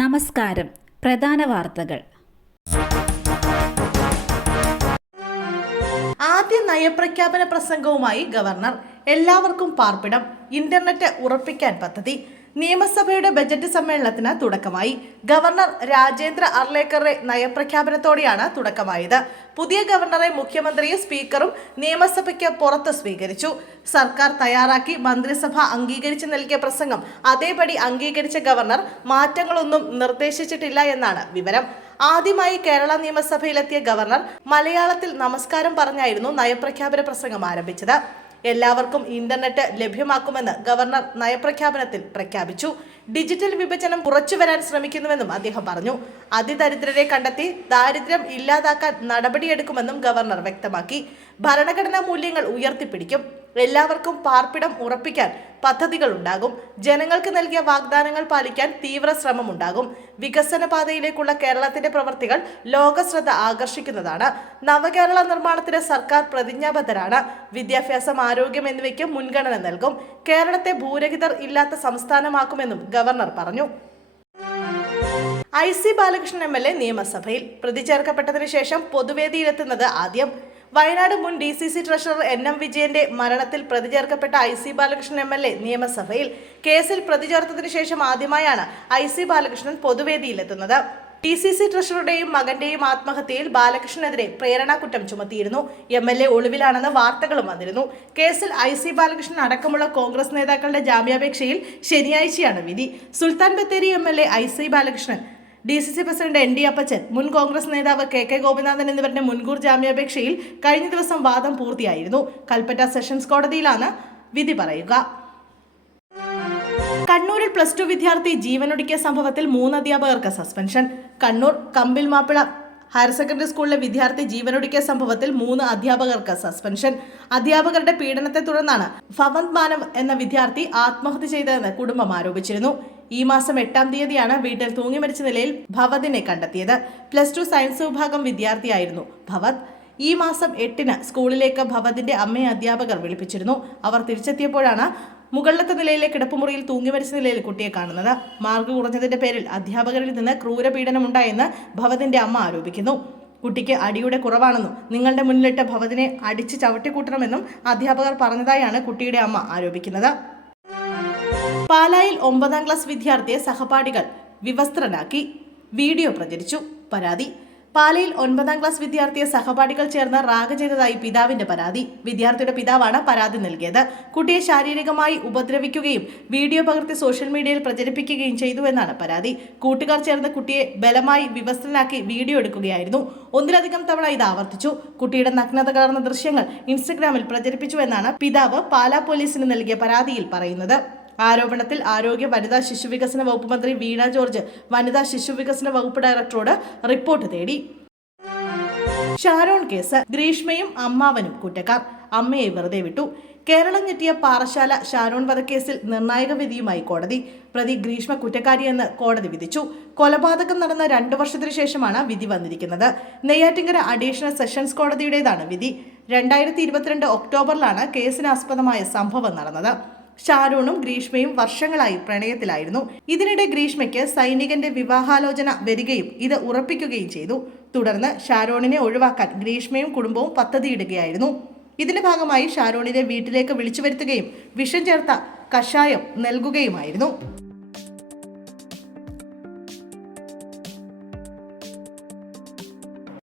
നമസ്കാരം. പ്രധാന വാർത്തകൾ. ആദ്യ നയപ്രഖ്യാപന പ്രസംഗവുമായി ഗവർണർ. എല്ലാവർക്കും പാർപ്പിടം. ഇന്റർനെറ്റ് ഉറപ്പിക്കാൻ പദ്ധതി. നിയമസഭയുടെ ബജറ്റ് സമ്മേളനത്തിന് തുടക്കമായി. ഗവർണർ രാജേന്ദ്ര അർലേക്കറുടെ നയപ്രഖ്യാപനത്തോടെയാണ് തുടക്കമായത്. പുതിയ ഗവർണറെ മുഖ്യമന്ത്രിയും സ്പീക്കറും നിയമസഭയ്ക്ക് പുറത്ത് സ്വീകരിച്ചു. സർക്കാർ തയ്യാറാക്കി മന്ത്രിസഭ അംഗീകരിച്ച് നൽകിയ പ്രസംഗം അതേപടി അംഗീകരിച്ച ഗവർണർ മാറ്റങ്ങളൊന്നും നിർദ്ദേശിച്ചിട്ടില്ല എന്നാണ് വിവരം. ആദ്യമായി കേരള നിയമസഭയിലെത്തിയ ഗവർണർ മലയാളത്തിൽ നമസ്കാരം പറഞ്ഞായിരുന്നു നയപ്രഖ്യാപന പ്രസംഗം ആരംഭിച്ചത്. എല്ലാവർക്കും ഇന്റർനെറ്റ് ലഭ്യമാക്കുമെന്ന് ഗവർണർ നയപ്രഖ്യാപനത്തിൽ പ്രഖ്യാപിച്ചു. ഡിജിറ്റൽ വിഭജനം കുറച്ചുവരാൻ ശ്രമിക്കുന്നുവെന്നും അദ്ദേഹം പറഞ്ഞു. അതിദരിദ്രരെ കണ്ടെത്തി ദാരിദ്ര്യം ഇല്ലാതാക്കാൻ നടപടിയെടുക്കുമെന്നും ഗവർണർ വ്യക്തമാക്കി. ഭരണഘടനാ മൂല്യങ്ങൾ ഉയർത്തിപ്പിടിക്കും. എല്ലാവർക്കും പാർപ്പിടം ഉറപ്പിക്കാൻ പദ്ധതികൾ ഉണ്ടാകും ജനങ്ങൾക്ക് നൽകിയ വാഗ്ദാനങ്ങൾ പാലിക്കാൻ തീവ്ര ശ്രമമുണ്ടാകും. വികസന പാതയിലേക്കുള്ള കേരളത്തിന്റെ പ്രവർത്തികൾ ലോകശ്രദ്ധ ആകർഷിക്കുന്നതാണ്. നവകേരള നിർമ്മാണത്തിന് സർക്കാർ പ്രതിജ്ഞാബദ്ധരാണ്. വിദ്യാഭ്യാസം ആരോഗ്യം എന്നിവയ്ക്ക് മുൻഗണന നൽകും. കേരളത്തെ ഭൂരഹിതർ ഇല്ലാത്ത സംസ്ഥാനമാക്കുമെന്നും ഗവർണർ പറഞ്ഞു. I C Balakrishnan M L A നിയമസഭയിൽ പ്രതി ചേർക്കപ്പെട്ടതിനു ശേഷം പൊതുവേദിയിലെത്തുന്നത് ആദ്യം. വയനാട് മുൻ D C C treasurer N M വിജയന്റെ മരണത്തിൽ പ്രതിചേർക്കപ്പെട്ട I C Balakrishnan M L A നിയമസഭയിൽ കേസിൽ പ്രതി ചേർത്തതിനു ശേഷം ആദ്യമായാണ് ഐ സി ബാലകൃഷ്ണൻ പൊതുവേദിയിലെത്തുന്നത്. ഡി സി സി ട്രഷറുടെയും മകന്റെയും ആത്മഹത്യയിൽ ബാലകൃഷ്ണനെതിരെ പ്രേരണാകുറ്റം ചുമത്തിയിരുന്നു. എം എൽ എ ഒളിവിലാണെന്ന് വാർത്തകളും വന്നിരുന്നു. കേസിൽ ഐ സി ബാലകൃഷ്ണൻ അടക്കമുള്ള കോൺഗ്രസ് നേതാക്കളുടെ ജാമ്യാപേക്ഷയിൽ ശനിയാഴ്ചയാണ് വിധി. Sultan Bathery M L A I C Balakrishnan D C C president N D Appachan മുൻ കോൺഗ്രസ് നേതാവ് കെ കെ ഗോപിനാഥൻ എന്നിവരുടെ മുൻകൂർ ജാമ്യാപേക്ഷയിൽ കഴിഞ്ഞ ദിവസം വാദം പൂർത്തിയായിരുന്നു. കൽപ്പറ്റ സെഷൻസ് കോടതിയിലാണ് വിധി പറയുക. കണ്ണൂരിൽ പ്ലസ് ടു വിദ്യാർത്ഥി ജീവനൊടുക്കിയ സംഭവത്തിൽ മൂന്ന് അധ്യാപകർക്ക് suspension. Kannur Kambil Mappila higher secondary സ്കൂളിലെ വിദ്യാർത്ഥി ജീവനൊടുക്കിയ സംഭവത്തിൽ മൂന്ന് അധ്യാപകർക്ക് സസ്പെൻഷൻ. അധ്യാപകരുടെ പീഡനത്തെ തുടർന്നാണ് ഭവന്ത് മാനവ് എന്ന വിദ്യാർത്ഥി ആത്മഹത്യ ചെയ്തതെന്ന് കുടുംബം ആരോപിച്ചിരുന്നു. ഈ മാസം എട്ടാം തീയതിയാണ് വീട്ടിൽ തൂങ്ങി മരിച്ച നിലയിൽ ഭവതിനെ കണ്ടെത്തിയത്. പ്ലസ് ടു സയൻസ് വിഭാഗം വിദ്യാർത്ഥിയായിരുന്നു ഭവത്. ഈ മാസം എട്ടിന് സ്കൂളിലേക്ക് ഭവതിന്റെ അമ്മയെ അധ്യാപകർ വിളിപ്പിച്ചിരുന്നു. അവർ തിരിച്ചെത്തിയപ്പോഴാണ് മുകളിലത്തെ നിലയിലെ കിടപ്പുമുറിയിൽ തൂങ്ങി മരിച്ച നിലയിൽ കുട്ടിയെ കാണുന്നത്. മാർക്ക് കുറഞ്ഞതിന്റെ പേരിൽ അധ്യാപകരിൽ നിന്ന് ക്രൂരപീഡനമുണ്ടായെന്ന് ഭവതിന്റെ അമ്മ ആരോപിക്കുന്നു. കുട്ടിക്ക് അടിയുടെ കുറവാണെന്നും നിങ്ങളുടെ മുന്നിലിട്ട് ഭവതിനെ അടിച്ച് ചവിട്ടിക്കൂട്ടണമെന്നും അധ്യാപകർ പറഞ്ഞതായാണ് കുട്ടിയുടെ അമ്മ ആരോപിക്കുന്നത്. പാലായിൽ ഒമ്പതാം ക്ലാസ് വിദ്യാർത്ഥിയെ സഹപാഠികൾ വിവസ്ത്രനാക്കി. വീഡിയോ പ്രചരിച്ചു. പരാതി. പാലയിൽ ഒൻപതാം ക്ലാസ് വിദ്യാർത്ഥിയെ സഹപാഠികൾ ചേർന്ന് റാഗ് ചെയ്തതായി പിതാവിന്റെ പരാതി. വിദ്യാർത്ഥിയുടെ പിതാവാണ് പരാതി നൽകിയത്. കുട്ടിയെ ശാരീരികമായി ഉപദ്രവിക്കുകയും വീഡിയോ പകർത്തി സോഷ്യൽ മീഡിയയിൽ പ്രചരിപ്പിക്കുകയും ചെയ്തു എന്നാണ് പരാതി. കൂട്ടുകാർ ചേർന്ന് കുട്ടിയെ ബലമായി വിവസ്ത്രനാക്കി വീഡിയോ എടുക്കുകയായിരുന്നു. ഒന്നിലധികം തവണ ഇത് ആവർത്തിച്ചു. കുട്ടിയുടെ നഗ്നത കലർന്ന ദൃശ്യങ്ങൾ ഇൻസ്റ്റഗ്രാമിൽ പ്രചരിപ്പിച്ചു എന്നാണ് പിതാവ് പാലാ പോലീസിന് നൽകിയ പരാതിയിൽ പറയുന്നത്. ആരോപണത്തിൽ ആരോഗ്യ വനിതാ ശിശുവികസന വകുപ്പ് മന്ത്രി വീണ ജോർജ് വനിതാ ശിശുവികസന വകുപ്പ് ഡയറക്ടറോട് റിപ്പോർട്ട് തേടി. ഷാരോൺ കേസ് ഗ്രീഷ്മയും അമ്മാവനും കുറ്റക്കാർ. അമ്മയെ വെറുതെ വിട്ടു. കേരളം ഞെട്ടിയ പാറശാല ഷാരോൺ വധക്കേസിൽ നിർണായക വിധിയുമായി കോടതി. പ്രതി ഗ്രീഷ്മ കുറ്റക്കാരിയെന്ന് കോടതി വിധിച്ചു. കൊലപാതകം നടന്ന രണ്ടു വർഷത്തിനു ശേഷമാണ് വിധി വന്നിരിക്കുന്നത്. നെയ്യാറ്റിങ്കര അഡീഷണൽ സെഷൻസ് കോടതിയുടേതാണ് വിധി. രണ്ടായിരത്തി ഇരുപത്തിരണ്ട് ഒക്ടോബറിലാണ് കേസിനാസ്പദമായ സംഭവം നടന്നത്. ഷാരൂണും ഗ്രീഷ്മയും വർഷങ്ങളായി പ്രണയത്തിലായിരുന്നു. ഇതിനിടെ ഗ്രീഷ്മയ്ക്ക് സൈനികന്റെ വിവാഹാലോചന വരികയും ഇത് ഉറപ്പിക്കുകയും ചെയ്തു. തുടർന്ന് ഷാരോണിനെ ഒഴിവാക്കാൻ ഗ്രീഷ്മയും കുടുംബവും പദ്ധതിയിടുകയായിരുന്നു. ഇതിന്റെ ഭാഗമായി ഷാരോണിനെ വീട്ടിലേക്ക് വിളിച്ചു വരുത്തുകയും വിഷം ചേർത്ത കഷായം നൽകുകയുമായിരുന്നു.